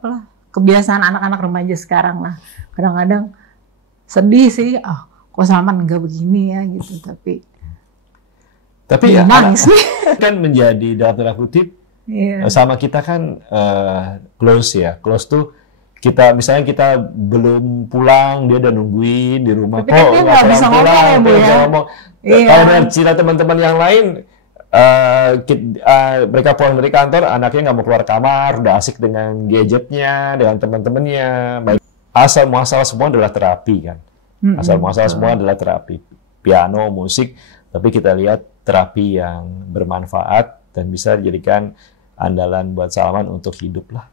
apalah kebiasaan anak-anak remaja sekarang lah. Kadang-kadang sedih sih, kok Salman enggak begini ya gitu, tapi ya nangis nih. Kan menjadi dalam tanda kutip sama kita kan close ya. Close tuh kita misalnya kita belum pulang, dia udah nungguin di rumah. Tapi kan dia nggak bisa ngomong ya, Bu ya. Kalau dari cerita teman-teman yang lain, mereka pulang dari kantor, anaknya nggak mau keluar kamar, udah asik dengan gadgetnya, dengan teman-temannya. Asal muasal semua adalah terapi kan. Asal muasal semua adalah terapi. Piano, musik, tapi kita lihat terapi yang bermanfaat dan bisa dijadikan andalan buat Salman untuk hidup lah.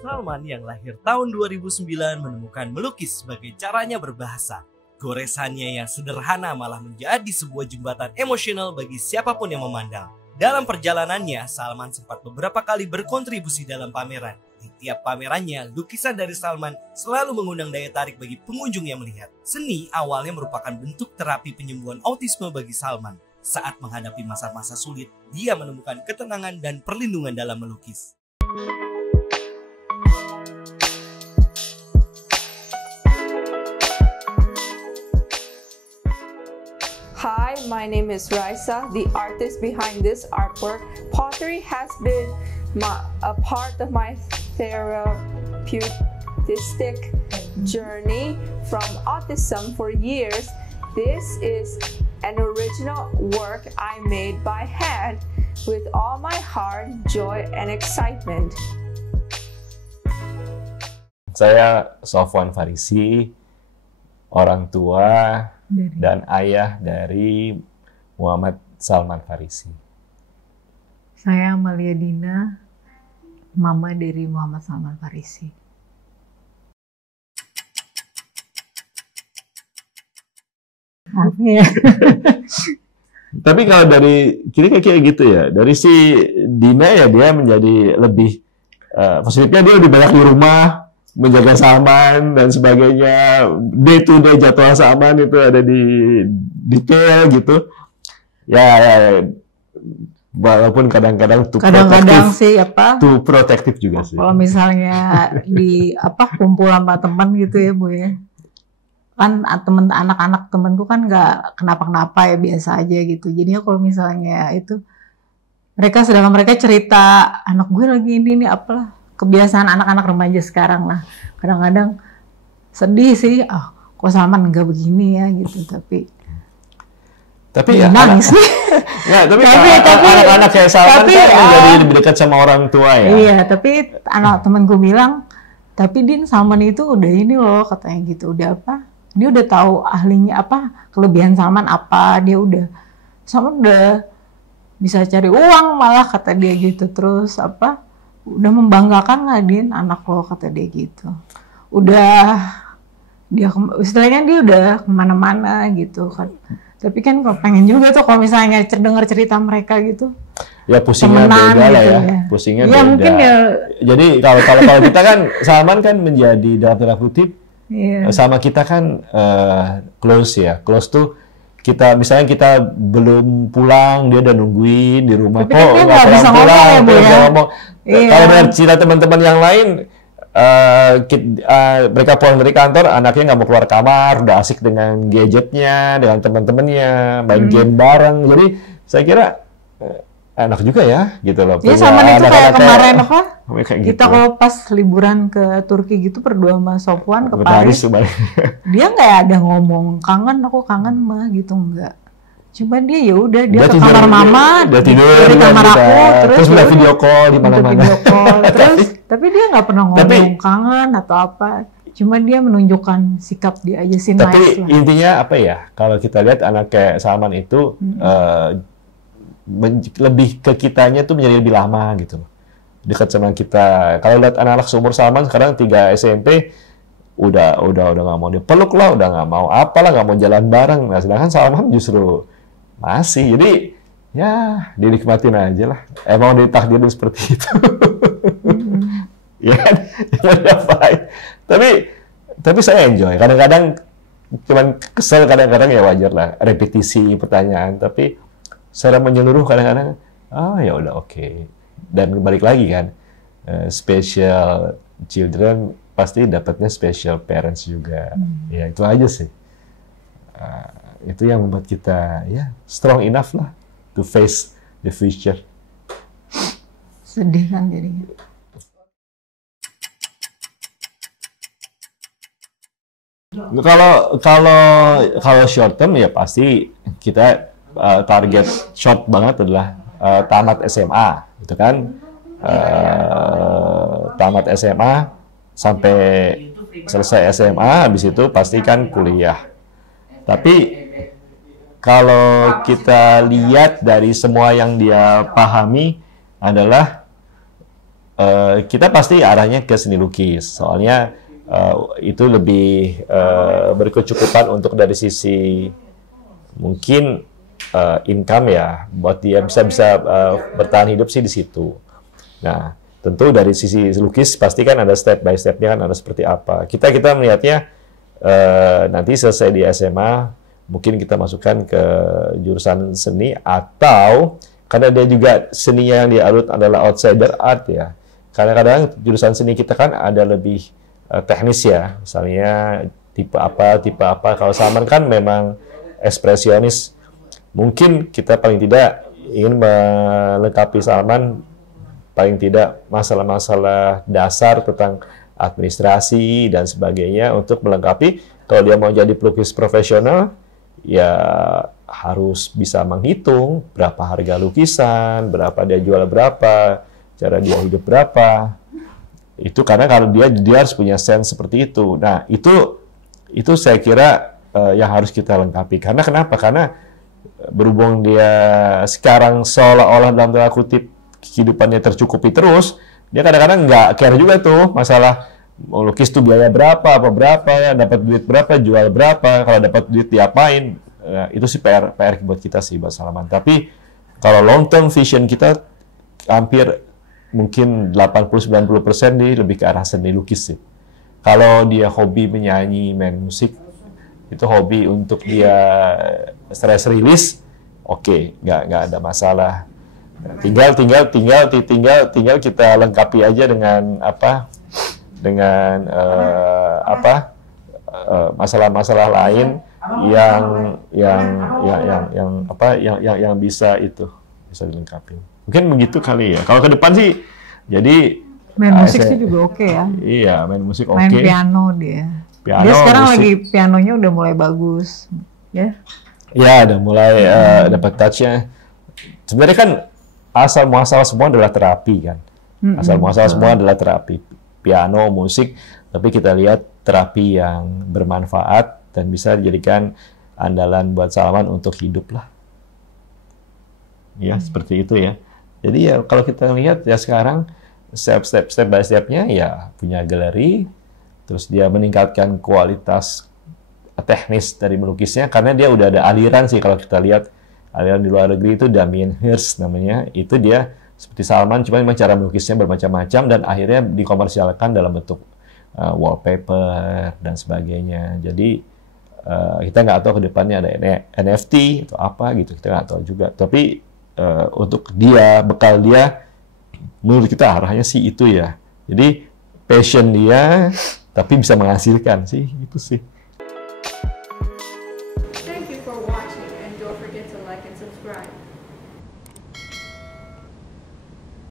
Salman yang lahir tahun 2009 menemukan melukis sebagai caranya berbahasa. Goresannya yang sederhana malah menjadi sebuah jembatan emosional bagi siapapun yang memandang. Dalam perjalanannya, Salman sempat beberapa kali berkontribusi dalam pameran. Di tiap pamerannya, lukisan dari Salman selalu mengundang daya tarik bagi pengunjung yang melihat. Seni awalnya merupakan bentuk terapi penyembuhan autisme bagi Salman. Saat menghadapi masa-masa sulit, dia menemukan ketenangan dan perlindungan dalam melukis. Hi, my name is Raisa, the artist behind this artwork. Pottery has been a part of my therapeutic journey from autism for years. This is an original work I made by hand with all my heart, joy, and excitement. Saya Sofwan Farisi, orang tua dan ayah dari Muhammad Salman Farisi. Saya Amalia Dina, mama dari Muhammad Salman Farisi. Ya. Tapi kalau dari kira kayak gitu ya, dari si Dina ya dia menjadi lebih positifnya, dia lebih banyak di rumah menjaga Salman dan sebagainya, day to day jadwal Salman itu ada di detail gitu ya walaupun kadang-kadang sih too protektif juga sih. Kalau misalnya di kumpul sama teman gitu ya Bu ya, kan anak-anak temanku kan nggak kenapa-kenapa ya, biasa aja gitu. Jadinya kalau misalnya itu sedangkan mereka cerita anak gue lagi ini apalah kebiasaan anak-anak remaja sekarang lah. Kadang-kadang sedih sih, kok Salman enggak begini ya gitu, tapi ya nangis nih. Ya, tapi anak-anak kayak Salman kan jadi lebih dekat sama orang tua ya. Iya, tapi anak temanku bilang, tapi Din, Salman itu udah ini loh katanya gitu, udah dia udah tahu ahlinya kelebihan Salman apa, Salman udah bisa cari uang malah kata dia gitu, terus udah membanggakan lah Din anak lo kata dia gitu. Udah istilahnya dia udah kemana-mana gitu kan. Tapi kan pengen juga tuh kalau misalnya dengar cerita mereka gitu. Ya pusingnya beda lah gitu ya. Pusingnya ya, beda. Mungkin ya. Jadi kalau kita kan Salman kan menjadi dalam tanda kutip sama kita kan close ya. Close tuh misalnya kita belum pulang, dia udah nungguin di rumah. Tapi kok nggak bisa ngomong ya Bu ya. Kalau dari cerita teman-teman yang lain, mereka pulang dari kantor, anaknya nggak mau keluar kamar, udah asik dengan gadgetnya, dengan teman-temannya, main game bareng. Jadi saya kira enak juga ya, gitu loh. Iya, sama itu kayak kemarin kayak kita gitu. kalau pas liburan ke Turki gitu berdua sama Sofwan ke Paris, dia nggak ada ngomong aku kangen mah gitu, enggak. Cuma dia ya udah dia ke kamar mama, dia tidur di kamar aku, terus udah video call di mana-mana. Tapi dia nggak pernah ngomong kangen atau apa. Cuma dia menunjukkan sikap dia aja sih. Tapi intinya apa ya? Kalau kita lihat anak kayak Salman itu lebih ke kitanya tuh menjadi lebih lama gitu, dekat sama kita. Kalau lihat anak-anak seumur Salman sekarang 3 SMP udah nggak mau dipeluk lah, udah nggak mau apalah, nggak mau jalan bareng. Nah sedangkan Salman justru Masih, jadi ya dinikmatin aja lah. Emang ditakdirin seperti itu. Ya kan? Tapi saya enjoy. Kadang-kadang cuman kesel, kadang-kadang ya wajar lah. Repetisi pertanyaan. Tapi secara menyeluruh kadang-kadang, ya udah oke. Dan balik lagi kan, special children pasti dapatnya special parents juga. Ya itu aja sih. Itu yang membuat kita ya strong enough lah to face the future. Sedih kan jadinya. Kalau short term ya pasti kita target short banget adalah tamat SMA, gitu kan? Tamat SMA sampai selesai SMA, habis itu pastikan kuliah. Tapi kalau kita lihat dari semua yang dia pahami adalah kita pasti arahnya ke seni lukis. Soalnya itu lebih berkecukupan untuk dari sisi mungkin income ya, buat dia bisa bertahan hidup sih di situ. Nah, tentu dari sisi lukis pasti kan ada step by stepnya kan, ada seperti apa. Kita melihatnya nanti selesai di SMA mungkin kita masukkan ke jurusan seni, atau karena dia juga seninya yang dialut adalah outsider art ya. Kadang-kadang jurusan seni kita kan ada lebih teknis ya, misalnya tipe apa. Kalau Salman kan memang ekspresionis. Mungkin kita paling tidak ingin melengkapi Salman paling tidak masalah-masalah dasar tentang administrasi dan sebagainya untuk melengkapi. Kalau dia mau jadi pelukis profesional, ya harus bisa menghitung berapa harga lukisan, berapa dia jual berapa, cara dia hidup berapa. Itu karena kalau dia harus punya sense seperti itu. Nah, itu saya kira yang harus kita lengkapi. Karena kenapa? Karena berhubung dia sekarang seolah-olah dalam tanda kutip kehidupannya tercukupi terus, dia kadang-kadang nggak care juga tuh masalah melukis tuh biaya berapa, ya, dapat duit berapa, jual berapa, kalau dapat duit diapain. Itu sih PR buat kita sih, Mbak Salman. Tapi kalau long term vision kita hampir mungkin 80-90% nih lebih ke arah seni lukis sih. Kalau dia hobi menyanyi, main musik, itu hobi untuk dia stress release, oke, nggak ada masalah. Tinggal kita lengkapi aja dengan masalah-masalah lain yang bisa dilengkapi. Mungkin begitu kali ya. Kalau ke depan sih, jadi main musik sih juga oke ya. Iya, main musik oke. Main piano dia. Dia sekarang musik. Lagi pianonya udah mulai bagus, ya? Ya, udah mulai dapat touch-nya. Sebenarnya kan asal muasal semua adalah terapi kan. Asal muasal semua adalah terapi. Piano, musik, tapi kita lihat terapi yang bermanfaat dan bisa dijadikan andalan buat Salman untuk hidup lah. Ya, seperti itu ya. Jadi ya kalau kita lihat ya sekarang step by step-nya ya punya galeri, terus dia meningkatkan kualitas teknis dari melukisnya karena dia udah ada aliran sih. Kalau kita lihat aliran di luar negeri itu Damien Hirst namanya, itu dia seperti Salman, cuma memang cara melukisnya bermacam-macam dan akhirnya dikomersialkan dalam bentuk wallpaper dan sebagainya. Jadi kita nggak tahu ke depannya ada NFT atau apa gitu, kita nggak tahu juga. Tapi untuk dia, bekal dia, menurut kita arahnya sih itu ya. Jadi passion dia, tapi bisa menghasilkan sih, itu sih. Thank you for watching and don't forget to like and subscribe.